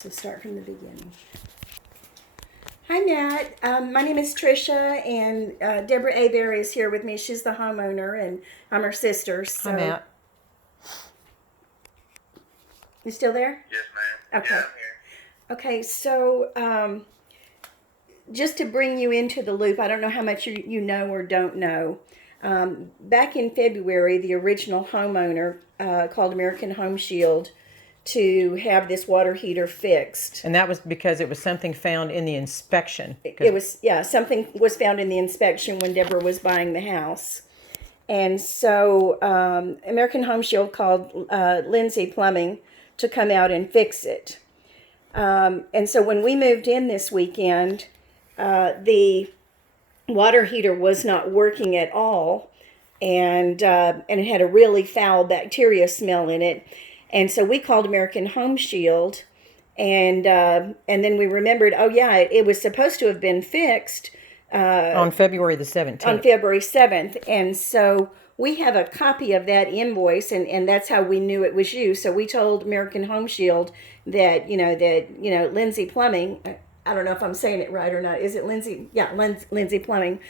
So start from the beginning. Hi, Matt. My name is Trisha, and Deborah Abear is here with me. She's the homeowner, and I'm her sister. So, Hi, Matt. you still there? Yes, ma'am. Okay. Yeah, I'm here. Okay. So, just to bring you into the loop, I don't know how much you know or don't know. Back in February, the original homeowner called American Home Shield to have this water heater fixed. And that was because it was something found in the inspection. It was, yeah, something was found in the inspection when Deborah was buying the house. And so American Home Shield called Lindsay Plumbing to come out and fix it. And so when we moved in this weekend, the water heater was not working at all, and it had a really foul bacteria smell in it. And so we called American Home Shield, and then we remembered, oh yeah, it was supposed to have been fixed on February the 17th. on February 7th. And so we have a copy of that invoice, and that's how we knew it was you. So we told American Home Shield that Lindsay Plumbing, I don't know if I'm saying it right or not. Is it Lindsay? Yeah, Lindsay Plumbing.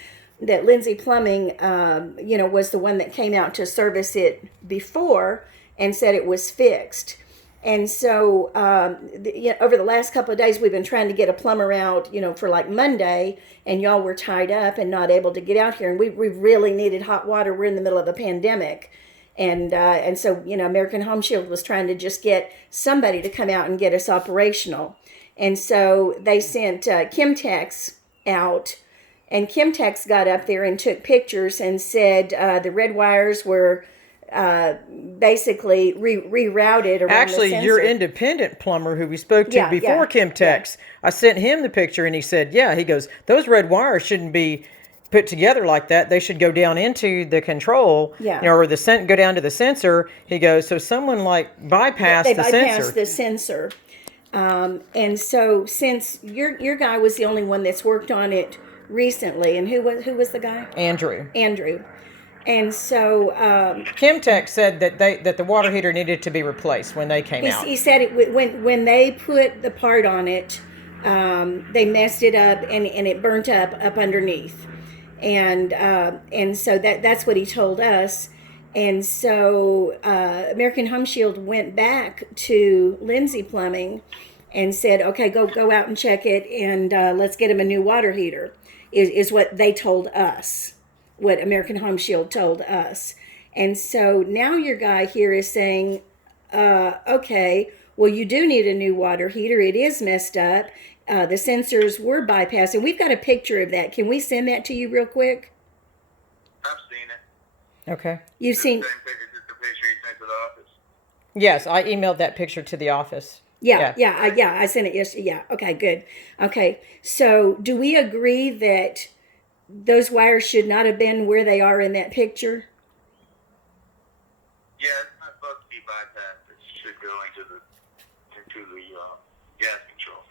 That Lindsay Plumbing, was the one that came out to service it before and said it was fixed. And so over the last couple of days, we've been trying to get a plumber out, for like Monday, and y'all were tied up and not able to get out here. And we really needed hot water. We're in the middle of a pandemic. And so, American Home Shield was trying to just get somebody to come out and get us operational. And so they sent Kimtex out, and Kimtex got up there and took pictures and said the red wires were basically rerouted around Actually, the sensor. your independent plumber who we spoke to before Kimtex, I sent him the picture and he said, he goes, those red wires shouldn't be put together like that. They should go down into the control, or go down to the sensor. He goes, so someone bypassed the sensor. They bypassed the sensor. And so since your guy was the only one that's worked on it recently, and who was the guy? Andrew. And so Kimtex said that the water heater needed to be replaced when they came out. He said when they put the part on it, they messed it up and it burnt up underneath, and so that's what he told us. And so American Home Shield went back to Lindsay Plumbing and said, okay, go out and check it, and let's get him a new water heater, is what they told us, what American Home Shield told us. And so now your guy here is saying, okay, well, you do need a new water heater. It is messed up. The sensors were bypassed, and we've got a picture of that. Can we send that to you real quick? I've seen it. Okay. You've seen... Same picture, just the picture you sent to the office. Yes, I emailed that picture to the office. Yeah, I sent it yesterday. Yeah, okay, good. Okay, so do we agree that those wires should not have been where they are in that picture? Yeah, it's not supposed to be bypassed. It should go into the gas control.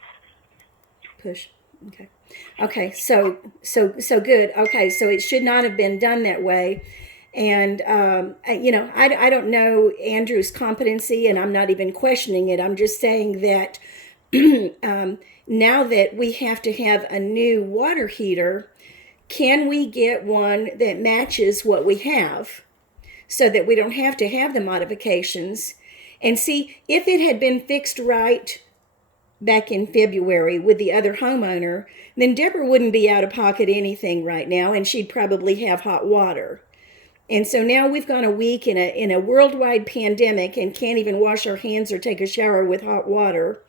Push. Okay, so good. Okay, so it should not have been done that way. And, I don't know Andrew's competency, and I'm not even questioning it. I'm just saying that now that we have to have a new water heater, can we get one that matches what we have so that we don't have to have the modifications? And see, if it had been fixed right back in February with the other homeowner, then Deborah wouldn't be out of pocket anything right now, and she'd probably have hot water. And so now we've gone a week in a worldwide pandemic and can't even wash our hands or take a shower with hot water.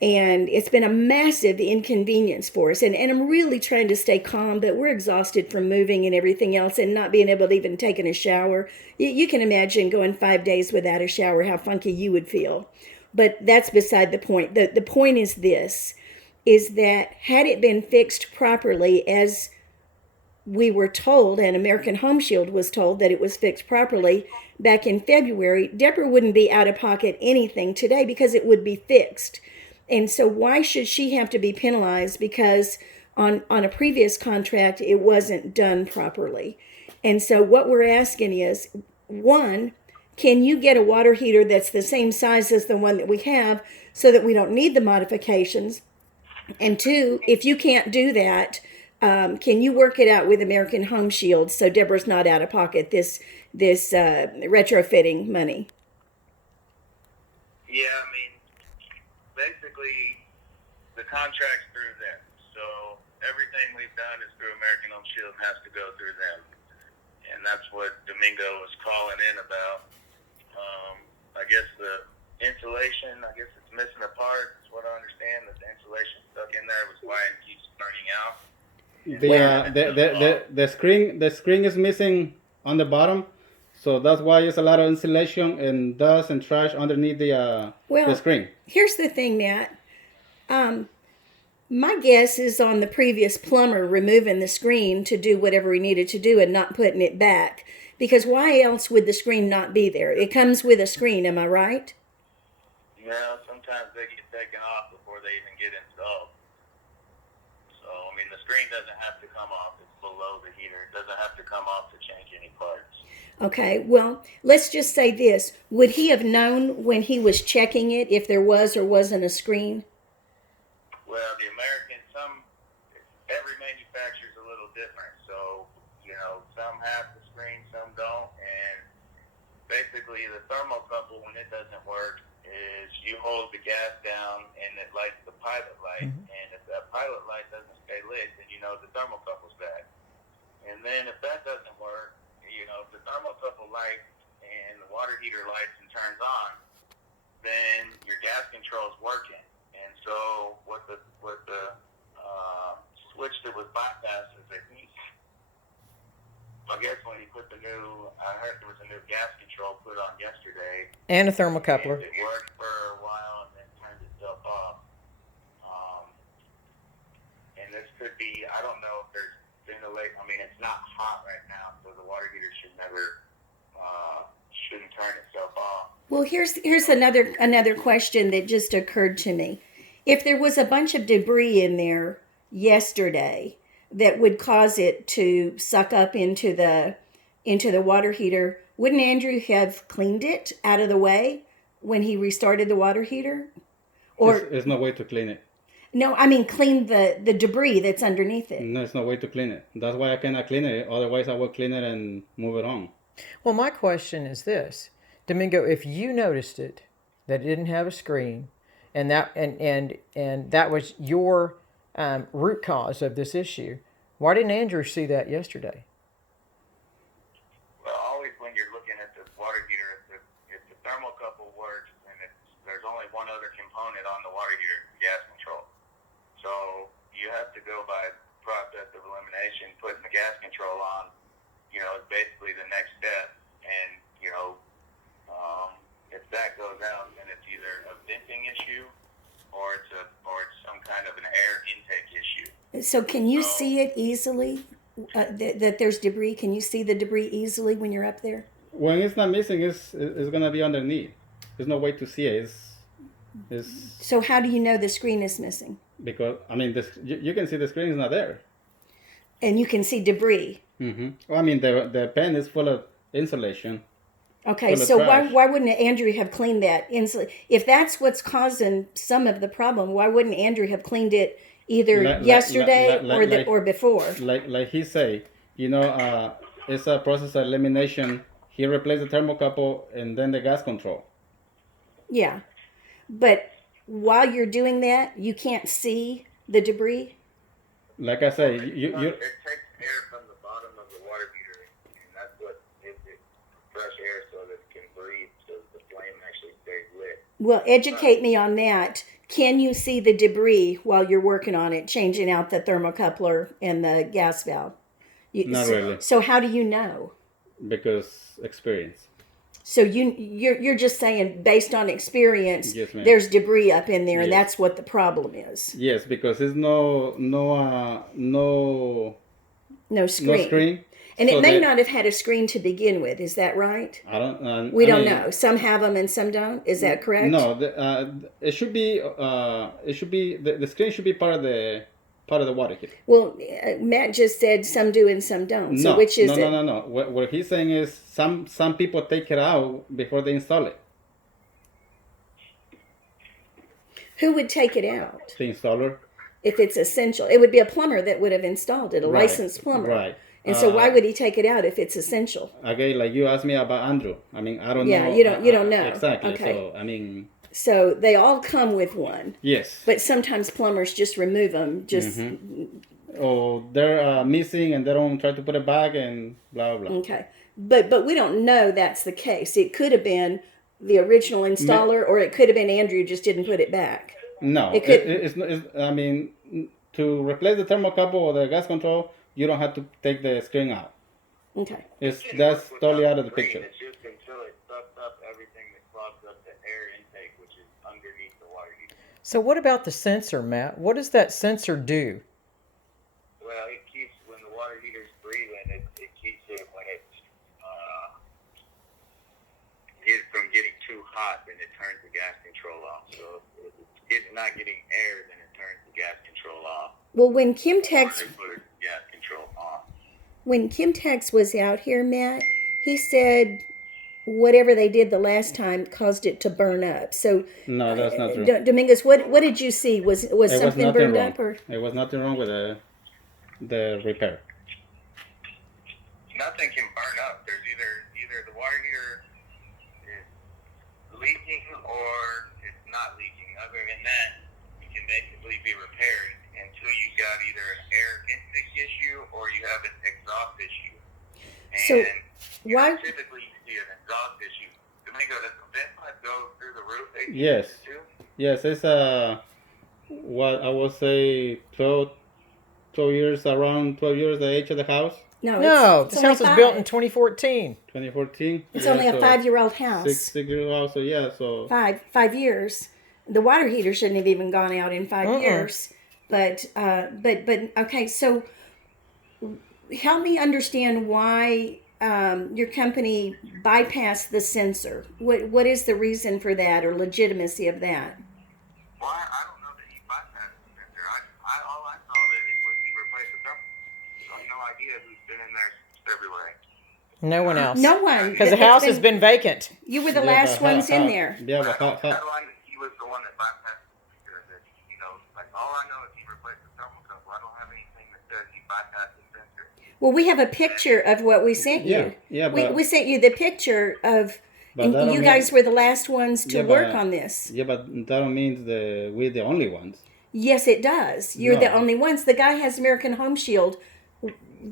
And it's been a massive inconvenience for us. And I'm really trying to stay calm, but we're exhausted from moving and everything else and not being able to even take in a shower. You can imagine going 5 days without a shower, how funky you would feel. But that's beside the point. The point is this, is that had it been fixed properly as we were told, and American Home Shield was told that it was fixed properly back in February, Deborah wouldn't be out of pocket anything today because it would be fixed. And so why should she have to be penalized because on a previous contract it wasn't done properly? And so what we're asking is, one, can you get a water heater that's the same size as the one that we have, so that we don't need the modifications? And two, if you can't do that, can you work it out with American Home Shield so Deborah's not out of pocket this retrofitting money? Yeah, I mean, basically, the contract's through them. So everything we've done is through American Home Shield and has to go through them. And that's what Domingo was calling in about. I guess the insulation, I guess it's missing a part. That's what I understand. That the insulation stuck in there was why it keeps burning out. The screen is missing on the bottom, so that's why it's a lot of insulation and dust and trash underneath the screen. Here's the thing, Matt. My guess is on the previous plumber removing the screen to do whatever he needed to do and not putting it back. Because why else would the screen not be there? It comes with a screen, am I right? No, sometimes they get taken off before they even get installed. So, I mean, the screen doesn't have to come off. It's below the heater. It doesn't have to come off to change any parts. Okay, well, let's just say this. Would he have known when he was checking it if there was or wasn't a screen? Well, the American, every manufacturer's a little different. So, some have the screen, some don't. And basically, the thermocouple, when it doesn't work, is you hold the gas down and it lights the pilot light. Mm-hmm. And if that pilot light doesn't stay lit, then you know the thermocouple's bad. And then if that doesn't work, if the thermocouple lights and the water heater lights and turns on, then your gas control is working. And so what the switch that was bypassed is I guess when he put I heard there was a new gas control put on yesterday. And a thermocoupler. It worked for a while and then turned itself off. And this could be, I don't know if there's ventilation. I mean, it's not hot right now, so the water heater shouldn't turn itself off. Well, here's another question that just occurred to me. If there was a bunch of debris in there yesterday that would cause it to suck up into the water heater, wouldn't Andrew have cleaned it out of the way when he restarted the water heater? Or there's no way to clean it. No, I mean clean the debris that's underneath it. No, there's no way to clean it. That's why I cannot clean it. Otherwise, I will clean it and move it on. Well, my question is this, Domingo: if you noticed it, that it didn't have a screen, and that was your root cause of this issue, why didn't Andrew see that yesterday? Well, always when you're looking at the water heater, if the thermocouple works, and there's only one other component on the water heater, gas control. So you have to go by process of elimination. Putting the gas control on, is basically the next step. And if that goes out, then it's either a venting issue or it's some kind of an air intake issue. So can you see it easily? That there's debris? Can you see the debris easily when you're up there? When it's not missing, it's gonna be underneath. There's no way to see it. So how do you know the screen is missing? Because you can see the screen is not there. And you can see debris. Mm-hmm. Well, I mean the pen is full of insulation. Okay, so why wouldn't Andrew have cleaned that insulation? If that's what's causing some of the problem, why wouldn't Andrew have cleaned it either yesterday or before? Like he say, it's a process of elimination. He replaced the thermocouple and then the gas control. Yeah, but while you're doing that, you can't see the debris. Like I say, it takes air from the bottom of the water heater, and that's what it fresh air so that it can breathe, so the flame actually stays lit. Well, educate me on that. Can you see the debris while you're working on it, changing out the thermocoupler and the gas valve? Not really. So how do you know? Because experience. So you're just saying based on experience, yes, there's debris up in there, yes. And that's what the problem is. Yes, because there's no screen. And it may not have had a screen to begin with. Is that right? We don't know. Some have them and some don't. Is that correct? No, it should be. The screen should be part of the water heater. Well, Matt just said some do and some don't. So which is it? No. What he's saying is some people take it out before they install it. Who would take it out? The installer. If it's essential, it would be a plumber that would have installed it, a licensed plumber. Right. And so why would he take it out if it's essential? Again, like you asked me about Andrew. I mean, I don't know. Yeah, you don't know. Exactly. Okay. So, I mean. So they all come with one. Yes. But sometimes plumbers just remove them. Or they're missing and they don't try to put it back and blah, blah. Okay. But we don't know that's the case. It could have been the original installer, or it could have been Andrew just didn't put it back. No. It's not. I mean, to replace the thermocouple or the gas control, you don't have to take the screen out. Okay. That's totally out of the picture. It's just until it sucks up everything that clogs up the air intake, which is underneath the water heater. So what about the sensor, Matt? What does that sensor do? Well, it keeps, when the water heater's breathing, it keeps it when it's from getting too hot, then it turns the gas control off. So if it's not getting air, then it turns the gas control off. Well, when Kimtex Gas control on. When Kimtex was out here, Matt, he said whatever they did the last time caused it to burn up. So no, that's not true. Domingos, what did you see? Was something burned wrong. up, or there was nothing wrong with the repair? Nothing can burn up. There's either the water heater is leaking or it's not leaking. Other than that, it can basically be repaired until you got either an air intake issue or you have an exhaust issue. And so why? Typically, you see an exhaust issue. Domingo, does the vent pipe go through the roof? Yes. Yes, it's what I would say 12 years, around 12 years the age of the house. No, this house was built in 2014. 2014. It's only a 5-year-old house. 6-year-old house, so yeah, so 5 years. The water heater shouldn't have even gone out in 5 years. But okay, so help me understand why your company bypassed the sensor. What is the reason for that, or legitimacy of that? Well, I don't know that he bypassed the sensor. All I saw that it was he replaced the thermostat. So I have no idea who's been in there since February. No one else. No one. Because the house has been vacant. You were the last ones in there. Yeah, but How do I know he was the one that bypassed the sensor? Like all I know is he replaced the thermocouple. I don't have anything that says he bypassed the sensor. Well, we have a picture of what we sent you. Yeah, we sent you the picture of, and you guys were the last ones to work on this. Yeah, but that don't mean we're the only ones. Yes, it does. You're the only ones. The guy has American Home Shield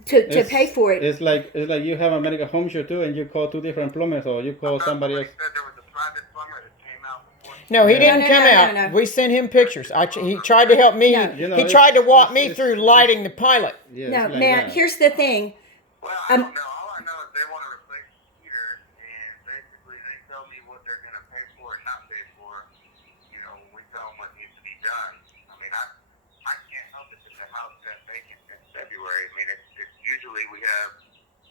to pay for it. It's like you have American Home Shield too, and you call 2 different plumbers, or you call somebody else. Said there was a private plumber that came out before. No, he didn't come out. No. We sent him pictures. He tried to help me. No. He tried to walk me through lighting the pilot. Yeah, No, like Matt, that. here's the thing. Well, I don't know. All I know is they want to replace the heater, and basically they tell me what they're going to pay for and not pay for. When we tell them what needs to be done. I mean, I can't help it that the house got vacant in February. I mean, it's usually we have,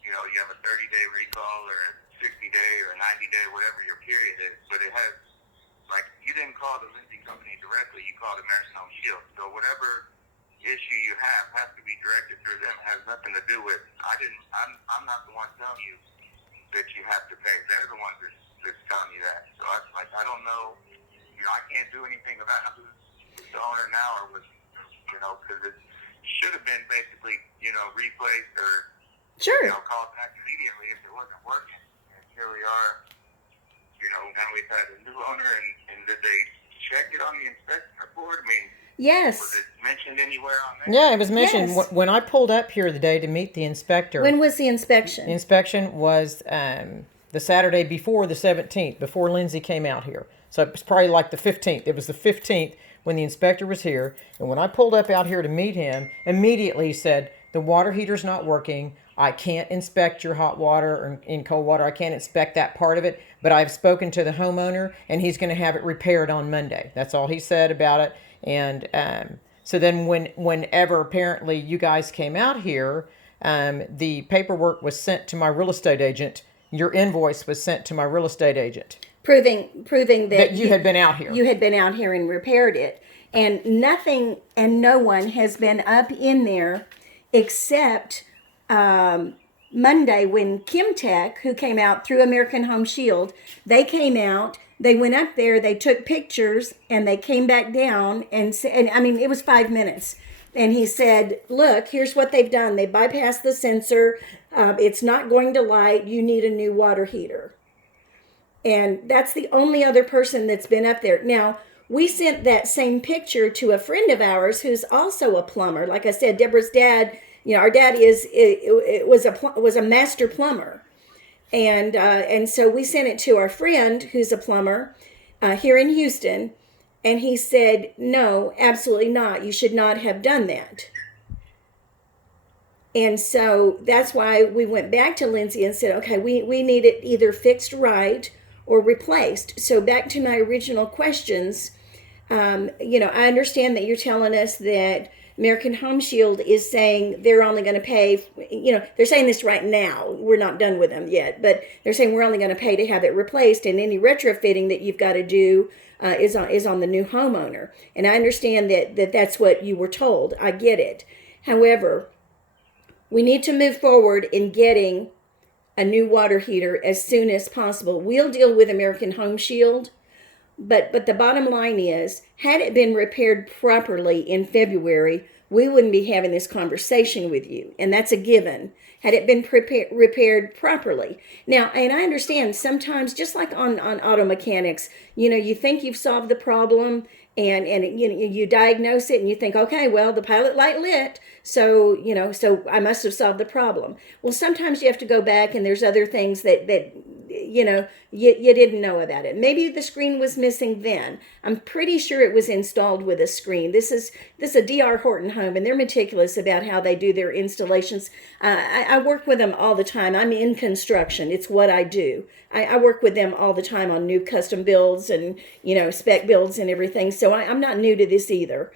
you have a 30-day recall or a 60-day or a 90-day, whatever your period is. But it has, like, you didn't call the Lindsay company directly. You called American Home Shield. So whatever issue you have has to be directed through them. It has nothing to do with, I'm not the one telling you that you have to pay. They're the ones that's telling you that. So I don't know, I can't do anything about who's the owner now or because it should have been basically, replaced or, called back immediately if it wasn't working. And here we are, now we've had a new owner and did they check it on the inspection report? I mean, Yes. was it mentioned anywhere on there? Yeah, it was mentioned. Yes. When I pulled up here the day to meet the inspector. When was the inspection? The inspection was the Saturday before the 17th, before Lindsay came out here. So it was probably like the 15th. It was the 15th when the inspector was here. And when I pulled up out here to meet him, immediately he said, the water heater's not working. I can't inspect your hot water or in cold water. I can't inspect that part of it. But I've spoken to the homeowner, and he's going to have it repaired on Monday. That's all he said about it. And so then whenever apparently you guys came out here, the paperwork was sent to my real estate agent. Your invoice was sent to my real estate agent. Proving that you had been out here. You had been out here and repaired it. And nothing and no one has been up in there except Monday when Kimtech, who came out through American Home Shield, they came out, They went up there, they took pictures, and they came back down and I mean, it was 5 minutes. And he said, look, here's what they've done. They bypassed the sensor. It's not going to light. You need a new water heater. And that's the only other person that's been up there. Now, we sent that same picture to a friend of ours who's also a plumber. Like I said, Deborah's dad, our dad was a master plumber. And so we sent it to our friend who's a plumber here in Houston, and he said, no, absolutely not. You should not have done that. And so that's why we went back to Lindsay and said, okay, we need it either fixed right or replaced. So back to my original questions, I understand that you're telling us that American Home Shield is saying they're only going to pay, they're saying this right now. We're not done with them yet, but they're saying we're only going to pay to have it replaced, and any retrofitting that you've got to do is on the new homeowner. And I understand that that's what you were told. I get it. However, we need to move forward in getting a new water heater as soon as possible. We'll deal with American Home Shield. But the bottom line is, had it been repaired properly in February, we wouldn't be having this conversation with you. And that's a given. Had it been repaired properly. Now, and I understand sometimes, just like on auto mechanics, you think you've solved the problem and you diagnose it and you think, okay, well, the pilot light lit, so I must have solved the problem. Well, sometimes you have to go back and there's other things that you didn't know about it. Maybe the screen was missing then. I'm pretty sure it was installed with a screen. This is a D.R. Horton home, and they're meticulous about how they do their installations. I work with them all the time. I'm in construction. It's what I do. I work with them all the time on new custom builds and, spec builds and everything. So I'm not new to this either.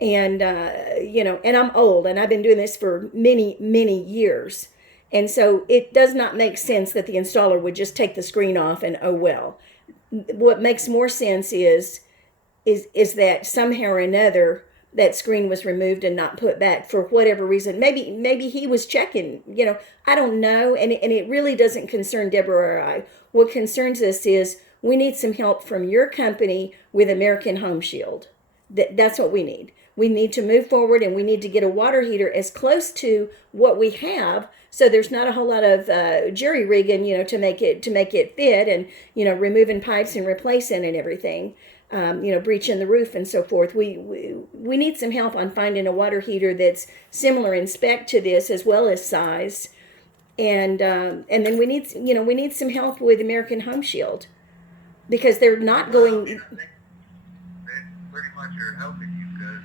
And, and I'm old, and I've been doing this for many, many years. And so it does not make sense that the installer would just take the screen off and, oh, well. What makes more sense is that somehow or another that screen was removed and not put back for whatever reason. Maybe he was checking, I don't know. And it really doesn't concern Deborah or I. What concerns us is we need some help from your company with American Home Shield. That's what we need. We need to move forward, and we need to get a water heater as close to what we have, so there's not a whole lot of jerry rigging, to make it fit, and removing pipes and replacing and everything, breaching the roof and so forth. We need some help on finding a water heater that's similar in spec to this as well as size, and then we need some help with American Home Shield, because they're not going. They pretty much are helping you, because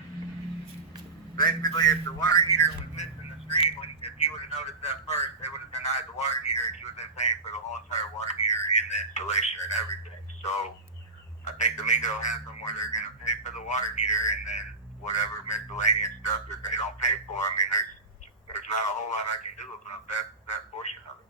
basically, if the water heater was missing the screen, if you would have noticed that first, they would have denied the water heater, and you would have been paying for the whole entire water heater and the installation and everything. So I think Domingo has them where they're going to pay for the water heater, and then whatever miscellaneous stuff that they don't pay for. I mean, there's not a whole lot I can do about that portion of it.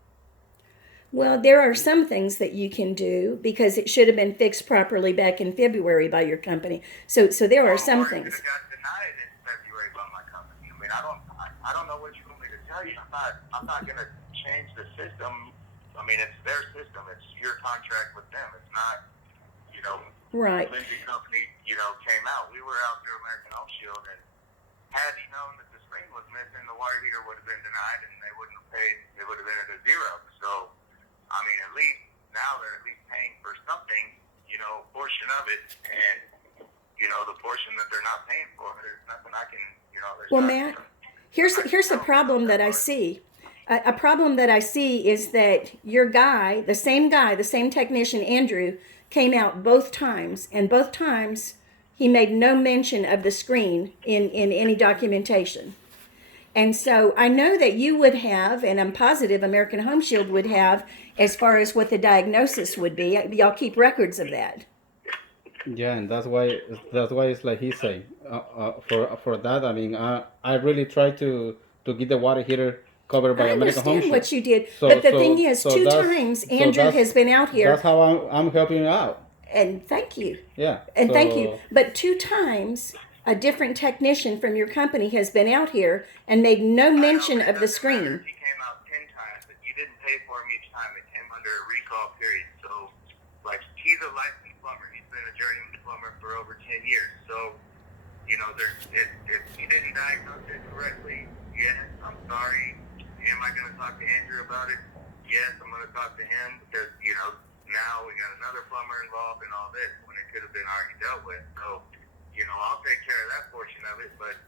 Well, there are some things that you can do because it should have been fixed properly back in February by your company. So there are some things. It got denied in February by my company. I mean, I don't know what you want me to tell you. I'm not going to change the system. I mean, it's their system. It's your contract with them. It's not, right. Lindsay Company, came out. We were out through American Home Shield, and had he known that the screen was missing, the water heater would have been denied, and they wouldn't have paid. It would have been at a zero. So, I mean, at least now they're at least paying for something, portion of it, and the portion that they're not paying for, there's nothing I can, well, Matt, here's the problem that I see. A problem that I see is that your guy, the same technician, Andrew, came out both times, and both times he made no mention of the screen in any documentation. And so I know that you would have, and I'm positive American Home Shield would have, as far as what the diagnosis would be. Y'all keep records of that. Yeah, and that's why it's like he's saying. For that, I mean, I really try to get the water heater covered by American Home Shield. I understand what you did, but the thing is, two times Andrew has been out here. That's how I'm helping you out. And thank you. Yeah. And thank you. But two times a different technician from your company has been out here and made no mention of the screen. He came out 10 times, but you didn't pay for him each time. It came under a recall period. So, he's a licensed for over 10 years. So, you know, if you didn't diagnose it correctly, yes, I'm sorry. Am I going to talk to Andrew about it? Yes, I'm going to talk to him because, you know, now we got another plumber involved in all this when it could have been already dealt with. So, you know, I'll take care of that portion of it. But,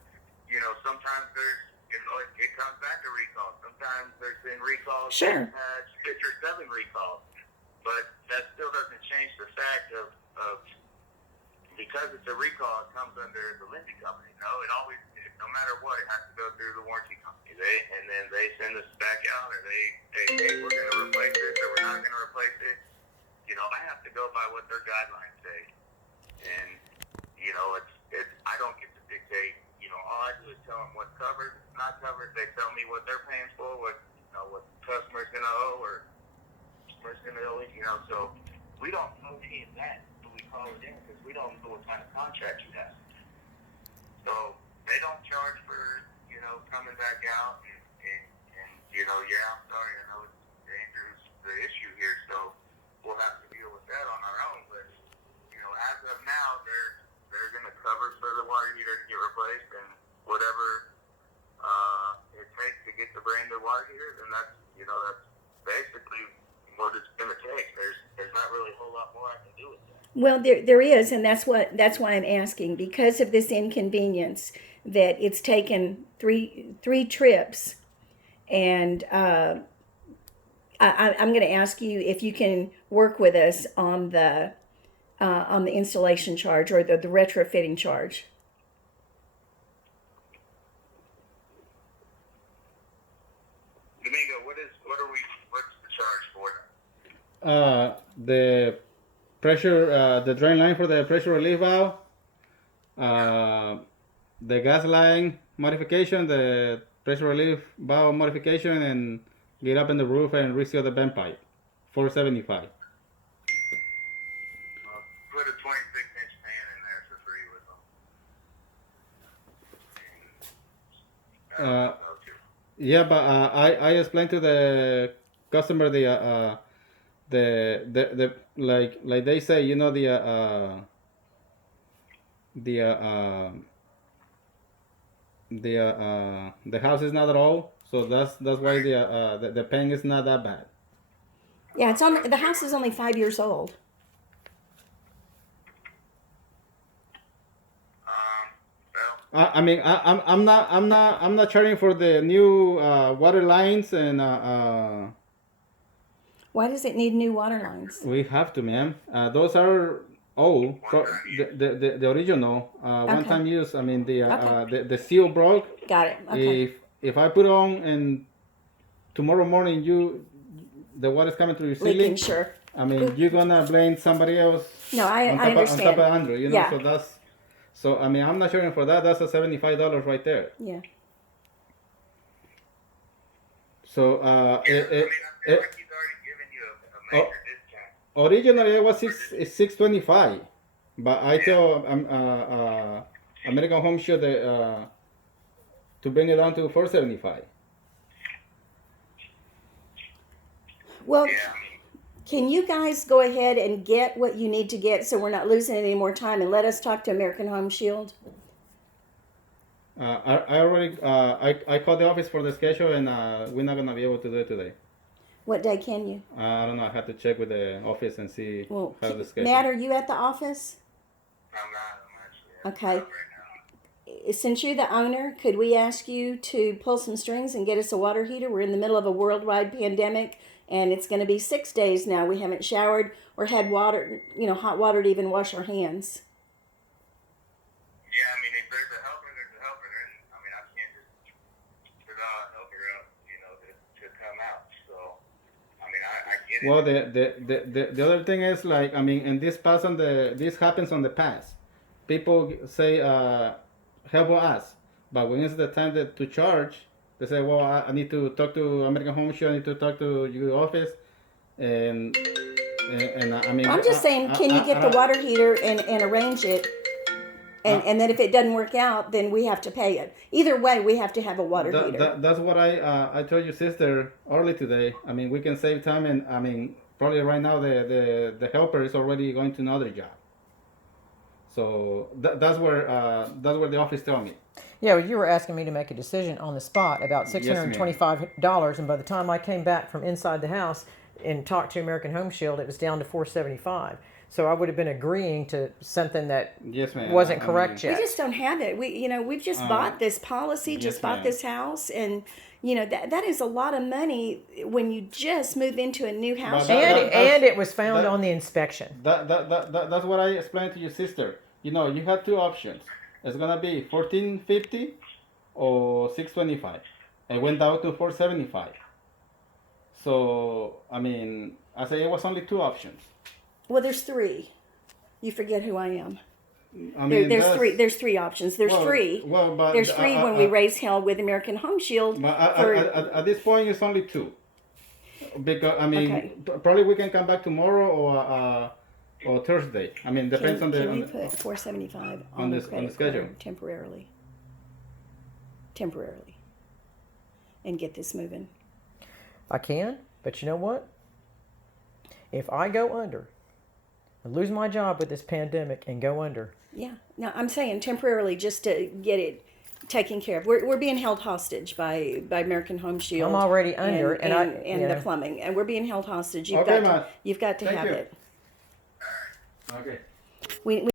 you know, sometimes there's, you know, it comes back to recalls. Sometimes there's been recalls. Sure. We've had 6 or 7 recalls. But that still doesn't change the fact of because it's a recall, it comes under the Lindsay company. No, it always, no matter what, it has to go through the warranty company. And then they send us back out, or they say, hey, we're going to replace this, or we're not going to replace it. You know, I have to go by what their guidelines say. And, you know, I don't get to dictate. You know, all I do is tell them what's covered, not covered. They tell me what they're paying for, what the customer's going to owe, or customer's going to owe, you know. So we don't know any of that when we call it in because we don't know what kind of contract you have. So they don't charge for, you know, coming back out and you know, yeah, I'm sorry, I know it's Andrew's the issue here, so we'll have to deal with that on our own. But, you know, as of now, they're going to cover for the water heater to get replaced and whatever it takes to get the brand new water heater, then that's, you know, that's basically what it's going to take. There's not really a whole lot more I can do with that. Well, there is, and that's why I'm asking, because of this inconvenience that it's taken three trips, and I'm going to ask you if you can work with us on the installation charge or the retrofitting charge. Domingo, what's the charge for that? The pressure, the drain line for the pressure relief valve, the gas line modification, the pressure relief valve modification, and get up in the roof and reseal the vent pipe, $475. Put a 26-inch pan in there for free with them. Yeah, but I explained to the customer the like they say, you know, the house is not at all, so that's why the pain is not that bad. Yeah, the house is only 5 years old. I mean, I'm not charging for the new water lines and Why does it need new water lines? we have to, ma'am. Those are old. The original one Okay. time use. I mean Okay. the seal broke. Got it. Okay. If I put on and tomorrow morning the water's coming through your ceiling. Leaking, sure. I mean, you're gonna blame somebody else. No, I on understand. top of Andrew, you know. Yeah. So I mean, I'm not charging for that. That's a $75 right there. Yeah. I So mean, I feel like he's already given you a major discount. originally it was $625, but I tell American Home Shield to bring it down to $475. Well, Yeah, I mean, can you guys go ahead and get what you need to get so we're not losing any more time, and let us talk to American Home Shield? I already I called the office for the schedule, and we're not gonna be able to do it today. What day can you? I don't know. I have to check with the office and see Well, how the schedule. Matt, are you at the office? I'm actually Okay. out right now. Since you're the owner, could we ask you to pull some strings and get us a water heater? We're in the middle of a worldwide pandemic, and it's going to be 6 days now. We haven't showered or had water, hot water to even wash our hands. Yeah, I mean, if there's a helper, there's a helper. I mean, I can't just put a helper out, to come out. So, I mean, I get it. Well, the other thing is, like, I mean, and this happens on the past. People say help us, but when it's the time to charge, they say, well, I need to talk to American Home Shield, I need to talk to your office, and I mean, I'm just saying, can you get the water heater and arrange it? And then if it doesn't work out, then we have to pay it. Either way, we have to have a water heater. That's what I told your sister early today. I mean, we can save time, and I mean, probably right now the helper is already going to another job. So that's where the office told me. Yeah, well, you were asking me to make a decision on the spot about $625, and by the time I came back from inside the house and talked to American Home Shield, it was down to $475. So I would have been agreeing to something that Yes, ma'am. wasn't correct We yet. just don't have it. We've just bought this policy, yes, just bought ma'am. this house, and that is a lot of money when you just move into a new house. And it was found that- on the inspection. That's what I explained to your sister. You had two options. It's gonna be $1,450 or $625. It went down to $475. So I say it was only two options. Well, there's three. You forget who I am. There's three. There's three options. There's three. Well, but There's three when we raise hell with American Home Shield. But at this point, it's only two. Because Okay. probably we can come back tomorrow or Thursday. Depends on the. Can on we the- put 475 on on the- the on credit the schedule. card temporarily, and get this moving? I can, but you know what? If I go under, I lose my job with this pandemic and go under, Yeah. No, I'm saying temporarily just to get it taken care of. We're being held hostage by American Home Shield. I'm already under, and yeah. the plumbing, and we're being held hostage. You've Okay, got ma'am. you've got to Thank have you. it. Okay. We